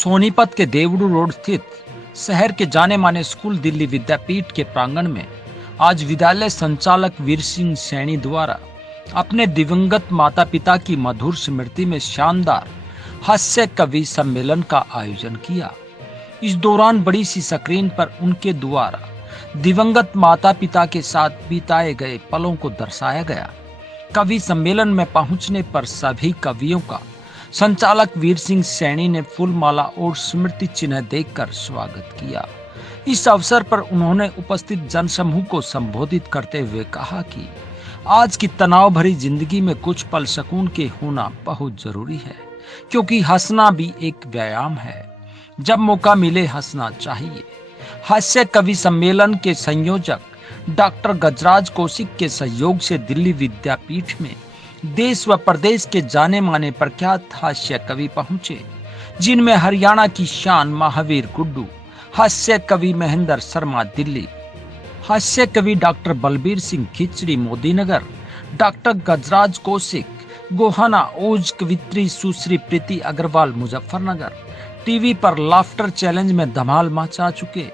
सोनीपत के देवड़ू रोड स्थित शहर के जाने माने स्कूल दिल्ली विद्यापीठ के प्रांगण में आज विद्यालय संचालक वीर सिंह सैनी द्वारा अपने दिवंगत माता पिता की मधुर स्मृति में शानदार हास्य कवि सम्मेलन का आयोजन किया। इस दौरान बड़ी सी स्क्रीन पर उनके द्वारा दिवंगत माता पिता के साथ बिताए गए पलों को दर्शाया गया। कवि सम्मेलन में पहुंचने पर सभी कवियों का संचालक वीर सिंह सैनी ने फूलमाला और स्मृति चिन्ह देकर स्वागत किया। इस अवसर पर उन्होंने उपस्थित जनसमूह को संबोधित करते हुए कहा कि आज की तनाव भरी जिंदगी में कुछ पल सुकून के होना बहुत जरूरी है, क्योंकि हंसना भी एक व्यायाम है। जब मौका मिले हंसना चाहिए। हास्य कवि सम्मेलन के संयोजक डॉक्टर गजराज कौशिक के सहयोग से दिल्ली विद्यापीठ में देश व प्रदेश के जाने माने प्रख्यात हास्य कवि पहुंचे, जिनमें हरियाणा की शान महावीर गुड्डू, हास्य कवि महेंद्र शर्मा दिल्ली, हास्य कवि डॉक्टर बलबीर सिंह खिचड़ी मोदीनगर, डॉक्टर गजराज कौशिक गोहाना, ओज कवित्री सुश्री प्रीति अग्रवाल मुजफ्फरनगर, टीवी पर लाफ्टर चैलेंज में धमाल मचा चुके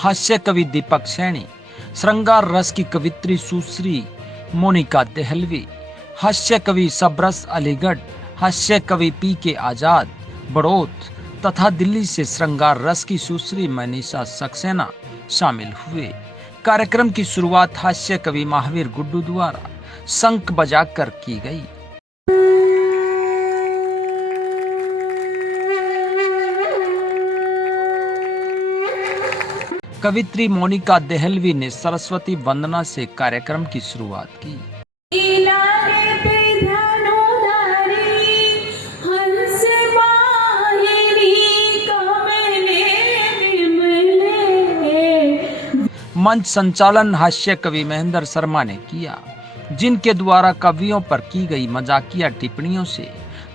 हास्य कवि दीपक सैनी, श्रृंगार रस की कवित्री सुश्री मोनिका देहलवी, हास्य कवि सबरस अलीगढ़, हास्य कवि पी के आजाद बड़ौत तथा दिल्ली से श्रृंगार रस की सुश्री मनीषा सक्सेना शामिल हुए। कार्यक्रम की शुरुआत हास्य कवि महावीर गुड्डू द्वारा शंख बजाकर की गई। कवित्री मोनिका देहलवी ने सरस्वती वंदना से कार्यक्रम की शुरुआत की। मंच संचालन हास्य कवि महेंद्र शर्मा ने किया, जिनके द्वारा कवियों पर की गई मजाकिया टिप्पणियों से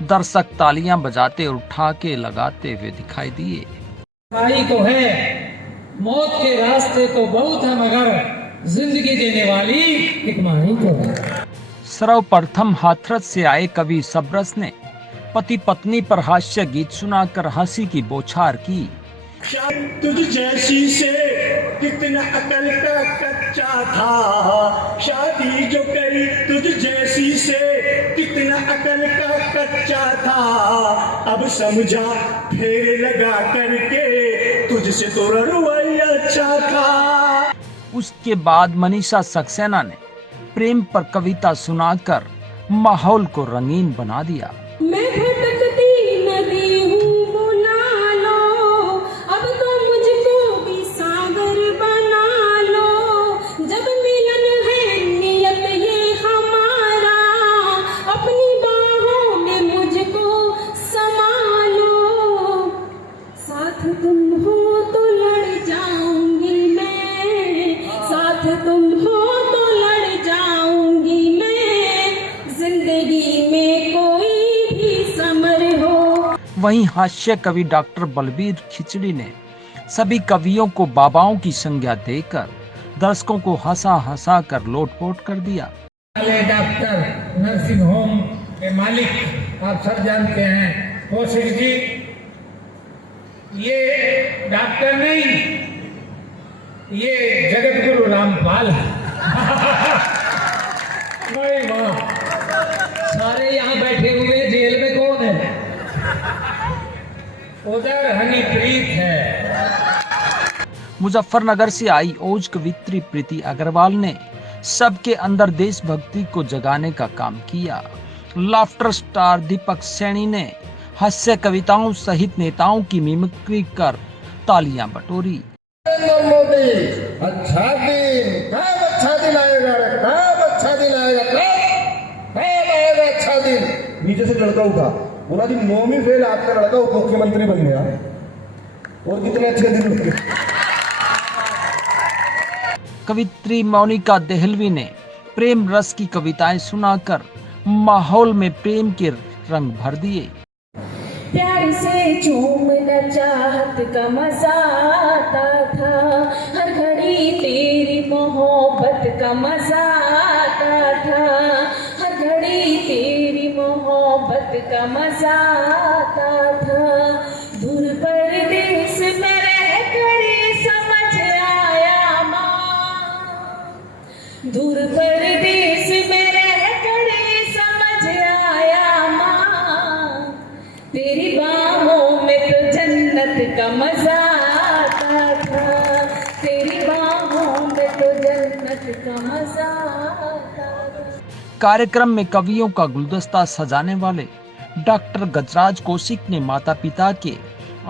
दर्शक तालियां बजाते और ठहाके लगाते हुए दिखाई दिए। भाई तो है, मौत के रास्ते तो बहुत है, मगर जिंदगी देने वाली एक माही तो है। सर्वप्रथम हाथरस से आए कवि सबरस ने पति पत्नी पर हास्य गीत सुनाकर हंसी की बौछार की। तुझ जैसी से कितना अकल का कच्चा था, शादी जो करी तुझ जैसी से कितना अकल का कच्चा था, अब समझा फेरे लगा करके तुझसे तो रवैया अच्छा था। उसके बाद मनीषा सक्सेना ने प्रेम पर कविता सुनाकर माहौल को रंगीन बना दिया। मैं भटकती नदी हूँ, बुला लो, अब तो मुझको भी सागर बना लो। जब मिलन है नियत ये हमारा, अपनी बाहों में मुझको समा लो। साथ तुम हो तो लड़ जाऊंगी मैं, साथ तुम हो तो लड़ जाऊंगी मैं, जिंदगी में कोई वहीं हास्य कवि डॉक्टर बलबीर खिचड़ी ने सभी कवियों को बाबाओं की संज्ञा देकर दर्शकों को हंसा हंसा कर लोटपोट कर दिया। डॉक्टर नर्सिंग होम के मालिक आप सब जानते हैं कौशिक जी, ये डॉक्टर नहीं, ये जगत गुरु रामपाल है। सारे यहाँ बैठे हुए जेल में कौन है? उधर हनीप्रीत है। मुजफ्फरनगर से आई ओज कवित्री प्रीति अग्रवाल ने सबके अंदर देशभक्ति को जगाने का काम किया। लाफ्टर स्टार दीपक सैनी ने हास्य कविताओं सहित नेताओं की मिमिक्री कर तालियां बटोरी। मोदी अच्छा दिन, कब अच्छा दिन आएगा, कब अच्छा दिन आएगा, कब आएगा अच्छा दिन। नीचे से लड़का उठा, बोला जी 9वीं फेल आपका लड़का उप मुख्यमंत्री बन गया, और कितने अच्छे दिन उठे। कवित्री मोनिका देहलवी ने प्रेम रस की कविताएं सुनाकर माहौल में प्रेम के रंग भर दिए। प्यार से चूमना चाहत का मजा आता था, हर घड़ी तेरी मोहब्बत का मजा आता था, हर घड़ी तेरी मोहब्बत का मजा आता था। दूर पर दूर परदेस में रह कर समझ आया माँ, तेरी बाहों में तो जन्नत का मजा आता था, तेरी बाहों में तो जन्नत का मजा आता था। कार्यक्रम में कवियों का गुलदस्ता सजाने वाले डॉक्टर गजराज कौशिक ने माता पिता के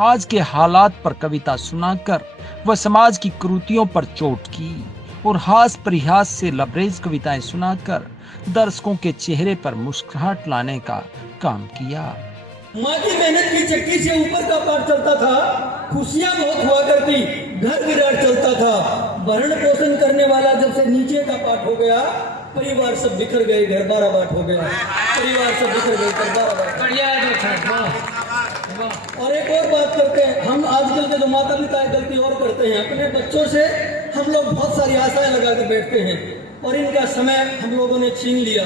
आज के हालात पर कविता सुनाकर व समाज की कुरीतियों पर चोट की और हास परिहास से लबरेज कविताएं सुनाकर दर्शकों के चेहरे पर मुस्कुराहट लाने का काम किया। माँ की मेहनत की चक्की से ऊपर का पाठ चलता था, खुशियाँ बहुत हुआ करती, घर विराट चलता था। भरण पोषण करने वाला जब से नीचे का पाठ हो गया, परिवार सब बिखर गए, घर बारह बाट हो गया, परिवार सब बिखर गए, घर बारह बाट। बढ़िया है। और एक और बात करते हैं, हम आजकल के जो माता पिता गलती और करते हैं, अपने बच्चों से हम लोग बहुत सारी आशाएं लगा कर बैठते हैं और इनका समय हम लोगों ने छीन लिया।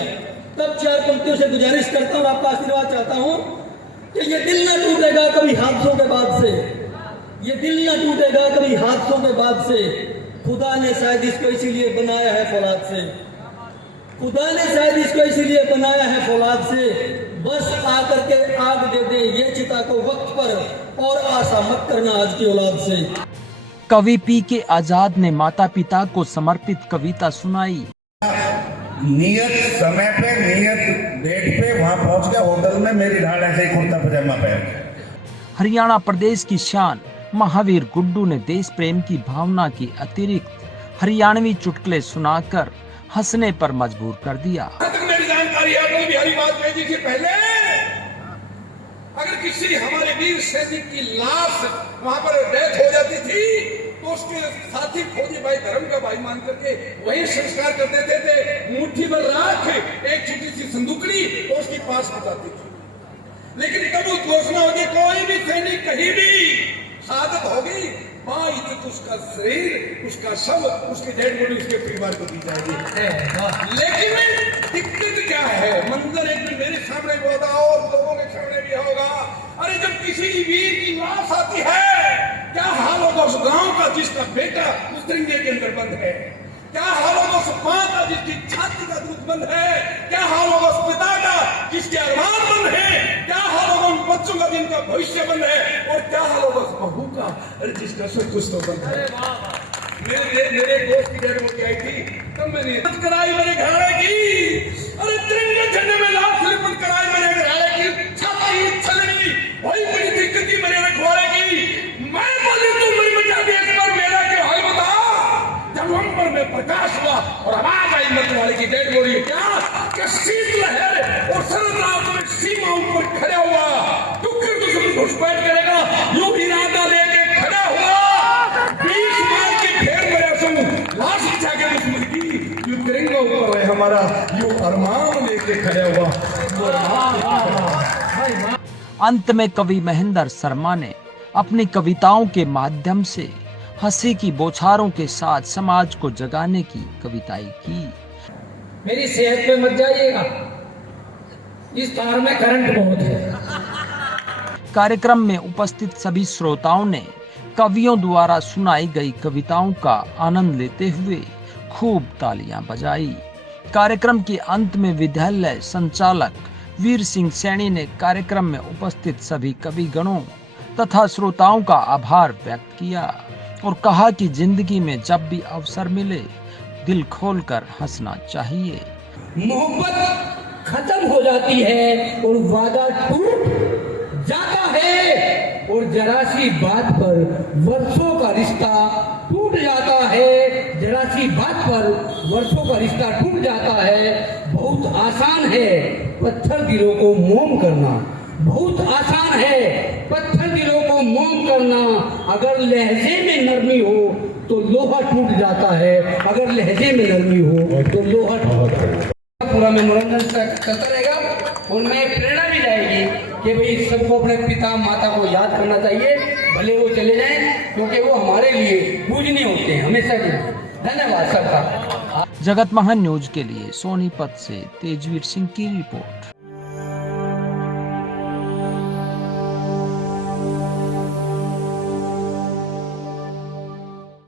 तब चार पंक्तियों से गुजारिश करता हूँ, आपका आशीर्वाद चाहता हूँ कि ये दिल ना टूटेगा कभी हादसों के बाद से, ये दिल ना टूटेगा कभी हादसों के बाद से, खुदा ने शायद इसको इसीलिए बनाया है फौलाद से, खुदा ने शायद इसको इसीलिए बनाया है फौलाद से, बस आकर के आग दे दे ये चिता को वक्त पर और आशा मत करना आज की औलाद से। कवि पी के आजाद ने माता पिता को समर्पित कविता सुनाई। नियत समय पे नियत डेट पे वहाँ पहुँच गया होटल में, मेरी ढाल ऐसे ही कुर्ता पजामा पहन के। हरियाणा प्रदेश की शान महावीर गुड्डू ने देश प्रेम की भावना की अतिरिक्त हरियाणवी चुटकुले सुनाकर हंसने पर मजबूर कर दिया। मेरी जानकारी है अटल बिहारी वाजपेयी जी के पहले अगर किसी हमारे वीर सैनिक की लाश वहां पर डेथ हो जाती थी तो उसके साथी फौजी भाई धर्म का भाई मान करके वही संस्कार कर देते थे। मुट्ठी भर राख एक छोटी सी संदूकड़ी और उसके पास बताती थी, लेकिन कब उस घोषणा होगी कोई भी सैनिक कहीं भी शहादत होगी, इज्जत उसका शरीर, उसका शव, उसकी डेड बॉडी उसके परिवार को दी जाएगी। लेकिन दिक्कत क्या है, मंजर एक दिन मेरे सामने भी होगा और लोगों के सामने भी होगा। अरे जब किसी वीर की लाश आती है, क्या हाल होगा उस गांव का जिसका बेटा उस तिरंगे के अंदर बंद है, क्या हाल होगा उस मां का जिसकी छाती का दूध बंद है, क्या हाल होगा उस पिता का जिसके अरमान बंद है, क्या हाल होगा उन बच्चों का जिनका भविष्य बंद है, और क्या हाल होगा उस बहू का अरे जिसका सब कुछ तो बंद है। मेरे दोस्त की डेड बॉडी आई थी, तब मैंने कराई मेरे घराने की, अरे तिरंगे झंडे में लाल सिर्फ कराई मेरे घराने की, छाती छलनी वही बड़ी दिक्कत थी मेरे रखवाले की। मैं बोली तू मेरी बेटा भी एक बार मेरा के हाल बता। जब हम पर में प्रकाश हुआ और आवाज आई मत वाले की डेड बॉडी, क्या कि शीतलहर और शरद रात में सीमा ऊपर खड़ा हुआ, डुक्कर दुश्मन घुसपैठ करेगा यूं इरादा लेके खड़ा हुआ, 20 मार के फेर मेरा संग लाश बिछा के दुश्मन की, यूं तिरंगा ऊपर है हमारा, यूं अरमान लेके खड़ा हुआ। अंत में कवि महेंद्र शर्मा ने अपनी कविताओं के माध्यम से हंसी की बौछारों के साथ समाज को जगाने की कविताएं की। मेरी सेहत पे मत जाइएगा, इस तार में करंट बहुत है। कार्यक्रम में उपस्थित सभी श्रोताओं ने कवियों द्वारा सुनाई गई कविताओं का आनंद लेते हुए खूब तालियां बजाई। कार्यक्रम के अंत में विद्यालय संचालक वीर सिंह सैनी ने कार्यक्रम में उपस्थित सभी कविगणों तथा श्रोताओं का आभार व्यक्त किया और कहा कि जिंदगी में जब भी अवसर मिले दिल खोलकर हंसना चाहिए। मोहब्बत खत्म हो जाती है और वादा टूट जाता है, और जरा सी बात पर वर्षों का रिश्ता टूट जाता है, जरा सी बात पर वर्षों का रिश्ता टूट जाता है। बहुत आसान है पत्थर दिलों को मोम करना, बहुत आसान है पत्थर दिलों को मोम करना, अगर लहजे में नरमी हो तो लोहा टूट जाता है, अगर लहजे में नरमी हो तो लोहा टूट जाता है। पूरा मनोरंजन चलता रहेगा, उनमें प्रेरणा भी जाएगी कि भाई सबको अपने पिता माता को याद करना चाहिए, भले वो चले जाएं, क्योंकि वो हमारे लिए पूजनीय होते हैं हमेशा के लिए। धन्यवाद सबका। जगत महान न्यूज के लिए सोनीपत से तेजवीर सिंह की रिपोर्ट।